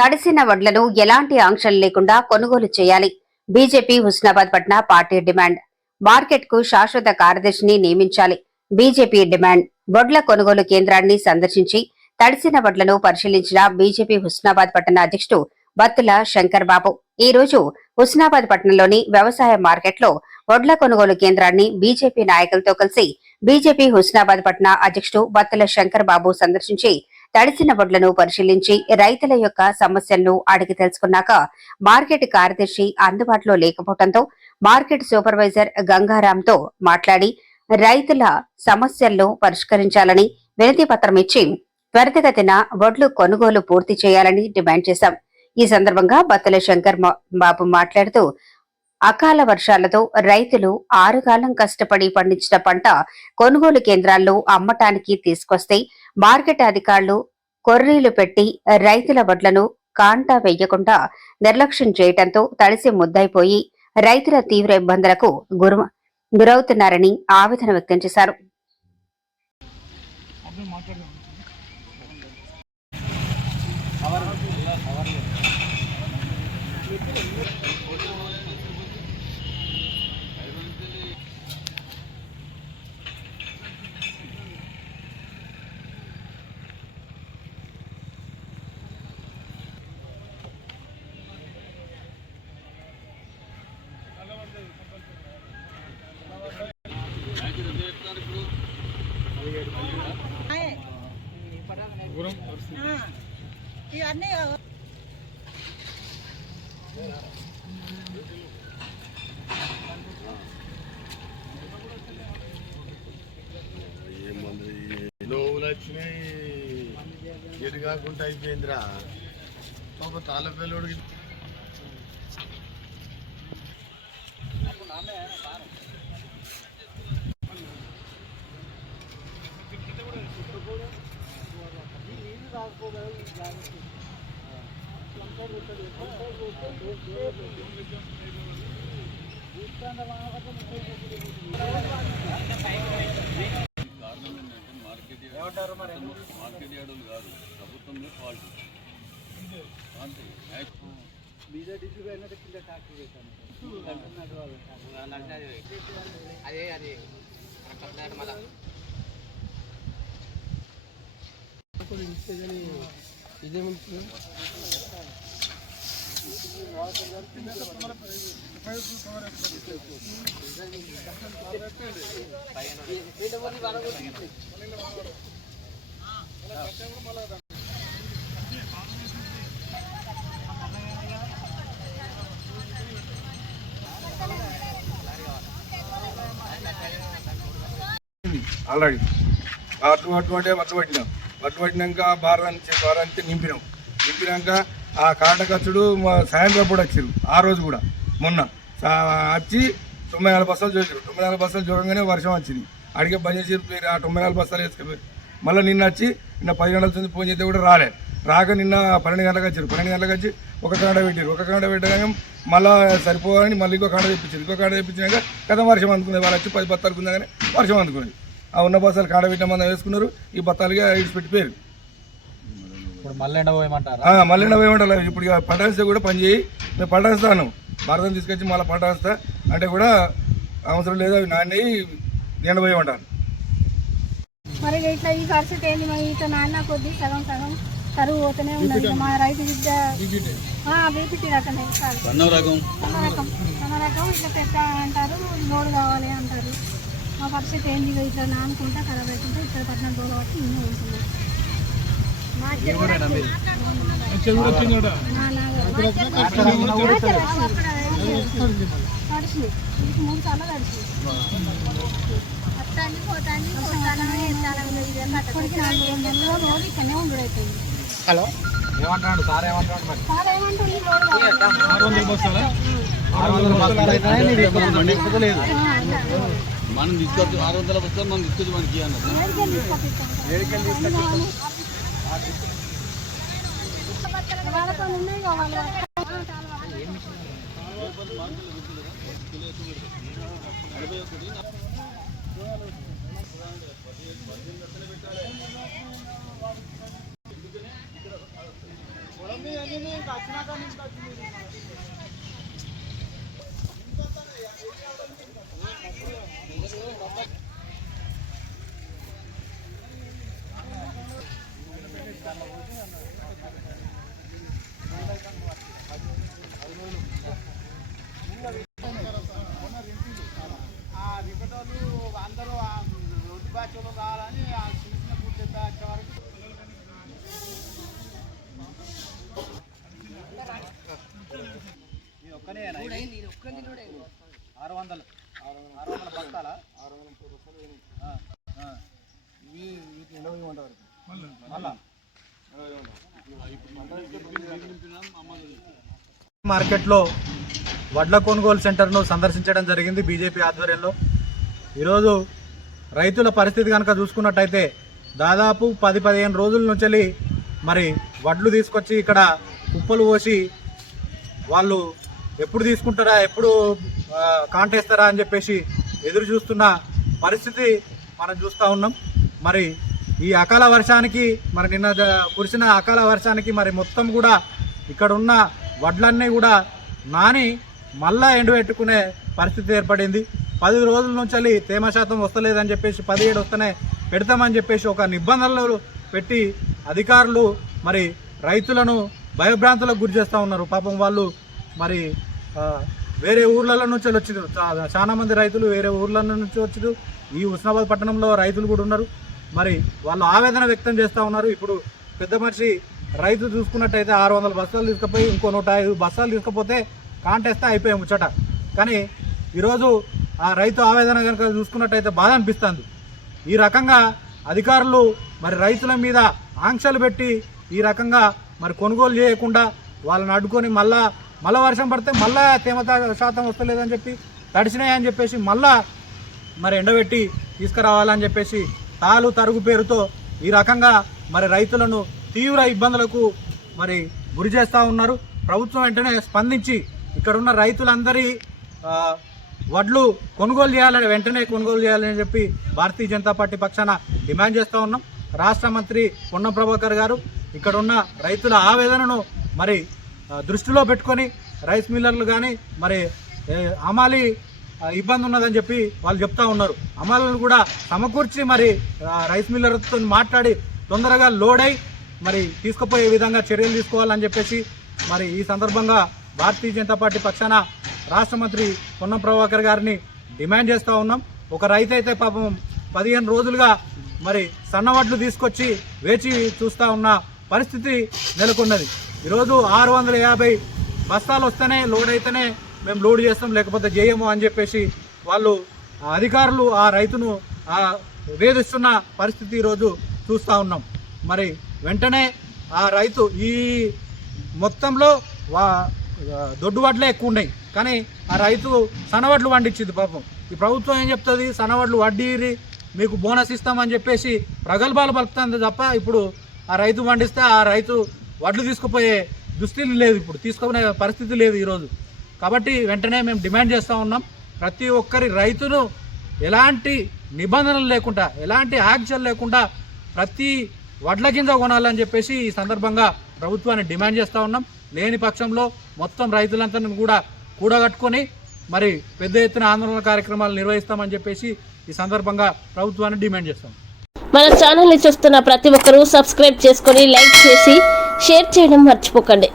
తడిసిన వడ్లను ఎలాంటి ఆంక్షలు లేకుండా కొనుగోలు చేయాలి. బీజేపీ హుస్నాబాద్ పట్న పార్టీ డిమాండ్. మార్కెట్ కు శాశ్వత కార్యదర్శిని నియమించాలి. BJP demand. వడ్ల కొనుగోలు కేంద్రాన్ని సందర్శించి తడిసిన వడ్లను పరిశీలించిన బీజేపీ హుస్నాబాద్ పట్టణ అధ్యక్షుడు బత్తుల శంకర్ బాబు ఈ రోజు హుస్నాబాద్ పట్టణంలోని వ్యవసాయ మార్కెట్లో వడ్ల కొనుగోలు కేంద్రాన్ని బీజేపీ నాయకులతో కలిసి బీజేపీ హుస్నాబాద్ పట్టణ అధ్యక్షుడు బత్తుల శంకర్ బాబు సందర్శించి తడిసిన వడ్లను పరిశీలించి రైతుల యొక్క సమస్యలను అడిగి తెలుసుకున్నాక మార్కెట్ కార్యదర్శి అందుబాటులో లేకపోవడంతో మార్కెట్ సూపర్వైజర్ గంగారాంతో మాట్లాడి రైతుల సమస్యలను పరిష్కరించాలని వినతి పత్రం ఇచ్చి త్వరితగతిన వడ్లు కొనుగోలు పూర్తి చేయాలని డిమాండ్ చేశాం. ఈ సందర్భంగా బత్తుల శంకర్ బాబు మాట్లాడుతూ అకాల వర్షాలతో రైతులు ఆరుగాలం కష్టపడి పండించిన పంట కొనుగోలు కేంద్రాల్లో అమ్మటానికి తీసుకొస్తే మార్కెట్ అధికారులు కొర్రీలు పెట్టి రైతుల వడ్లను కాంటా వేయకుండా నిర్లక్ష్యం చేయడంతో తడిసి ముద్దైపోయి రైతుల తీవ్ర ఇబ్బందులకు గురవుతున్నారని ఆవేదన వ్యక్తం చేశారు. వచ్చినాయి ఎటు కాకుండా అయిపోయిందిరా ఒక తాళపిల్లోడు మార్కెట్ యార్డులు కాదు ప్రభుత్వంలో ఫాల్ట్ ఆల్రెడీ అటు అంటే వడ్లు పట్టినాం. వడ్లు పట్టినాక భారానికి నింపినాక ఆ కాటకచ్చుడు సాయంత్రం కూడా వచ్చారు. ఆ రోజు కూడా మొన్న వచ్చి 94 బస్తాలు చూసారు. 94 బస్తాలు చూడగానే వర్షం వచ్చింది. అడిగే బంద్ చేసి ఆ 94 బస్తాలు వేసుకుపోయారు. మళ్ళీ నిన్న వచ్చి నిన్న 10 గంటల ఫోన్ చేస్తే కూడా రాక నిన్న 12 గంటలకు వచ్చారు. 12 గంటలకు వచ్చి ఒక కాండ పెట్టారు. ఒక కాండ పెట్టగానే మళ్ళీ సరిపోవాలని మళ్ళీ ఇంకో కాండ తెప్పించారు. ఇంకో కాండ తెప్పించినాక కదా వర్షం అందుకునేది. వాళ్ళు వచ్చి 10 బత్తాలు కుందగానే వర్షం అందుకునేది. ఆ ఉన్న బస్తాలు కాండ పెట్టిన మంది వేసుకున్నారు. ఈ బత్తాలుగా ఇడిచిపెట్టిపోయారు. మళ్ళీ ఎండ పోయమంటారు. ఇప్పుడు పంట వేస్తే కూడా పని చేయి, మేము పంట వేస్తాను భారతం తీసుకొచ్చి మళ్ళీ పంట వేస్తా అంటే కూడా అవసరం లేదు. అవి నాన్న ఎండ పోయమంటారు. మరి ఇట్లా ఈ పరిస్థితి ఏంది? మరి ఇట్లా నాన్న కొద్ది సగం సగం కరువు పోతూనే ఉన్నది. మా రైతు విద్య బీపీటీ రకమే సన్న రకం ఇట్లా పెట్ట అంటారు, లోడ్ కావాలి అంటారు. మా పరిస్థితి ఏంది? ఇట్లా నానుకుంటా ఖరాబ్ అవుతుంటే ఇక్కడ 14 రోజులు బట్టి ఇన్ని ఉంటున్నాయి. తడిచినాయి 3 సార్లు తడిచినాయి. రోజు ఇక్కడనే ఉండడు అవుతుంది. హలో ఏమంటాడు సార్? ఏమంటాడు మరి? మనం తీసుకొచ్చి 600 బస్తాలు మనం తీసుకొచ్చి మనకి అందరూ రోడ్డు బ్యాచ్లో కావాలని చిన్న పూర్తి వచ్చే వరకు ఇది ఒక్కనే 600 బస్తాలా 630 బస్తాలు వీటిని ఎండవేయమంటారు మళ్ళా మార్కెట్లో వడ్ల కొనుగోలు సెంటర్ను సందర్శించడం జరిగింది బీజేపీ ఆధ్వర్యంలో. ఈరోజు రైతుల పరిస్థితి కనుక చూసుకున్నట్టయితే దాదాపు 10-15 రోజుల నుంచి మరి వడ్లు తీసుకొచ్చి ఇక్కడ కుప్పలు పోసి వాళ్ళు ఎప్పుడు తీసుకుంటారా, ఎప్పుడు కాంటేస్తారా అని చెప్పేసి ఎదురు చూస్తున్న పరిస్థితి మనం చూస్తూ ఉన్నాం. మరి ఈ అకాల వర్షానికి, మరి నిన్న కురిసిన అకాల వర్షానికి మరి మొత్తం కూడా ఇక్కడ ఉన్న వడ్లన్నీ కూడా నాని మళ్ళా ఎండబెట్టుకునే పరిస్థితి ఏర్పడింది. 10 రోజుల నుంచి తేమ శాతం వస్తలేదని చెప్పేసి 17 వస్తేనే పెడతామని చెప్పేసి ఒక నిబంధనలు పెట్టి అధికారులు మరి రైతులను భయభ్రాంతులకు గురి చేస్తూ ఉన్నారు. పాపం వాళ్ళు మరి వేరే ఊర్ల నుంచి వచ్చారు, చాలా మంది రైతులు వేరే ఊర్ల నుంచి వచ్చారు. ఈ హుస్నాబాద్ పట్టణంలో రైతులు కూడా ఉన్నారు. మరి వాళ్ళు ఆవేదన వ్యక్తం చేస్తూ ఉన్నారు. ఇప్పుడు పెద్ద మనిషి రైతు చూసుకున్నట్టయితే 600 బస్తాలు తీసుకుపోయి ఇంకో 105 బస్తాలు తీసుకుపోతే కాంటేస్తే అయిపోయాయి ముచ్చట. కానీ ఈరోజు ఆ రైతు ఆవేదన కనుక చూసుకున్నట్టయితే బాధ అనిపిస్తుంది. ఈ రకంగా అధికారులు మరి రైతుల మీద ఆంక్షలు పెట్టి ఈ రకంగా మరి కొనుగోలు చేయకుండా వాళ్ళని అడ్డుకొని మళ్ళా వర్షం పడితే మళ్ళా తేమ శాతం వస్తలేదని చెప్పి తడిసినాయని చెప్పేసి మళ్ళా మరి ఎండబెట్టి తీసుకురావాలని చెప్పేసి తరుగు పేరుతో ఈ రకంగా మరి రైతులను తీవ్ర ఇబ్బందులకు మరి గురి చేస్తూ ఉన్నారు. ప్రభుత్వం వెంటనే స్పందించి ఇక్కడున్న రైతులందరి వడ్లు కొనుగోలు చేయాలని, వెంటనే కొనుగోలు చేయాలని చెప్పి భారతీయ జనతా పార్టీ పక్షాన డిమాండ్ చేస్తూ ఉన్నాం. రాష్ట్ర మంత్రి పొన్నం ప్రభాకర్ గారు ఇక్కడున్న రైతుల ఆవేదనను మరి దృష్టిలో పెట్టుకొని రైస్ మిల్లర్లు కానీ మరి హమాలీ ఇబ్బంది ఉన్నదని చెప్పి వాళ్ళు చెప్తా ఉన్నారు. హమాలీలు కూడా సమకూర్చి మరి రైస్ మిల్లర్తో మాట్లాడి తొందరగా లోడ్ అయి మరి తీసుకుపోయే విధంగా చర్యలు తీసుకోవాలని చెప్పేసి మరి ఈ సందర్భంగా భారతీయ జనతా పార్టీ పక్షాన రాష్ట్ర మంత్రి పొన్నం ప్రభాకర్ గారిని డిమాండ్ చేస్తూ ఉన్నాం. ఒక రైతు అయితే పాపం 15 రోజులుగా మరి సన్నవడ్లు తీసుకొచ్చి వేచి చూస్తూ ఉన్న పరిస్థితి నెలకొన్నది. ఈరోజు 650 బస్తాలు వస్తేనే లోడ్ అయితేనే మేము లోడ్ చేస్తాం, లేకపోతే చేయము అని చెప్పేసి వాళ్ళు అధికారులు ఆ రైతును వేధిస్తున్న పరిస్థితి ఈరోజు చూస్తూ ఉన్నాం. మరి వెంటనే ఆ రైతు ఈ మొత్తంలో దొడ్డు వడ్లే ఎక్కువ ఉన్నాయి, కానీ ఆ రైతు సన్నవడ్లు పండించింది. పాపం ఈ ప్రభుత్వం ఏం చెప్తుంది, సన్నవడ్లు వడ్డీరి మీకు బోనస్ ఇస్తామని చెప్పేసి ప్రగల్భాలు పలుకుతుంది తప్ప ఇప్పుడు ఆ రైతు పండిస్తే ఆ రైతు వడ్లు తీసుకుపోయే దుస్థితి లేదు, ఇప్పుడు తీసుకునే పరిస్థితి లేదు ఈరోజు. కాబట్టి వెంటనే మేము డిమాండ్ చేస్తూ ఉన్నాం, ప్రతి ఒక్కరి రైతును ఎలాంటి నిబంధనలు లేకుండా, ఎలాంటి యాక్షన్ లేకుండా ప్రతి వడ్ల కింద కొనాలని చెప్పేసి ఈ సందర్భంగా ప్రభుత్వాన్ని డిమాండ్ చేస్తూ ఉన్నాం. లేని పక్షంలో మొత్తం రైతులంతా కూడా కూడగట్టుకొని మరి పెద్ద ఎత్తున ఆందోళన కార్యక్రమాలు నిర్వహిస్తామని చెప్పేసి ఈ సందర్భంగా ప్రభుత్వాన్ని డిమాండ్ చేస్తాం. మన ఛానల్ని చూస్తున్న ప్రతి ఒక్కరూ సబ్స్క్రైబ్ చేసుకొని లైక్ చేసి షేర్ చేయడం మర్చిపోకండి.